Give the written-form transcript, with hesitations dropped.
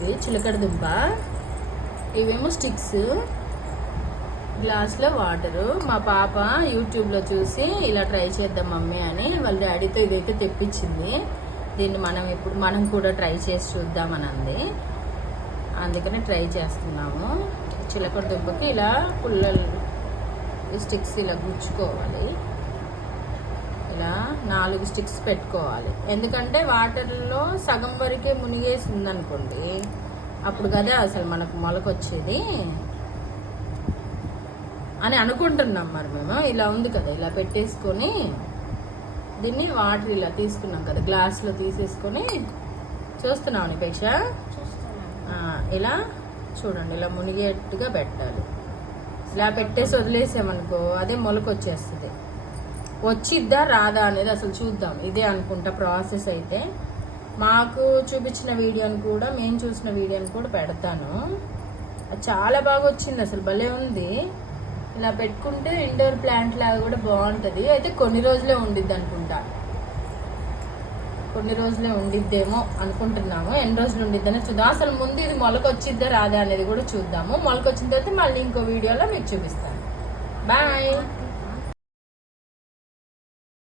ఇవి చిలకడ దుంప, ఇవేమో స్టిక్స్, గ్లాస్లో వాటరు. మా పాప యూట్యూబ్లో చూసి ఇలా ట్రై చేద్దాం మమ్మీ అని వాళ్ళ డాడీతో ఇదైతే తెప్పించింది. దీన్ని మనం కూడా ట్రై చేసి చూద్దామని అంది. అందుకని ట్రై చేస్తున్నాము. చిలకడ దుంపకి ఇలా పుల్లలు స్టిక్స్ ఇలా గుచ్చుకోవాలి. ఇలా 4 స్టిక్స్ పెట్టుకోవాలి. ఎందుకంటే వాటర్లో సగం వరకే మునిగేసి ఉందనుకోండి, అప్పుడు కదా అసలు మనకు మొలకొచ్చేది అని అనుకుంటున్నాం. మరి మేము ఇలా ఉంది కదా, ఇలా పెట్టేసుకొని దీన్ని వాటర్ ఇలా తీసుకున్నాం కదా, గ్లాస్లో తీసేసుకొని చూస్తున్నాం నిపేక్ష. ఇలా చూడండి, ఇలా మునిగేట్టుగా పెట్టాలి. ఇలా పెట్టేసి వదిలేసామనుకో అదే మొలకొచ్చేస్తుంది. వచ్చిద్దా రాదా అనేది అసలు చూద్దాం. ఇదే అనుకుంటా ప్రాసెస్. అయితే మాకు చూపించిన వీడియోని కూడా, మేము చూసిన వీడియోని కూడా పెడతాను. చాలా బాగా వచ్చింది, అసలు భలే ఉంది. ఇలా పెట్టుకుంటే ఇండోర్ ప్లాంట్ లాగా కూడా బాగుంటుంది. అయితే కొన్ని రోజులే ఉండిద్ది అనుకుంటా, కొన్ని రోజులే ఉండిద్దేమో అనుకుంటున్నాము. ఎన్ని రోజులు ఉండిద్దని చూద్దాం. అసలు ముందు ఇది మొలకొచ్చిద్దా రాదా అనేది కూడా చూద్దాము. మొలకొచ్చిన తర్వాత మళ్ళీ ఇంకో వీడియోలో మీకు చూపిస్తాను. బాయ్.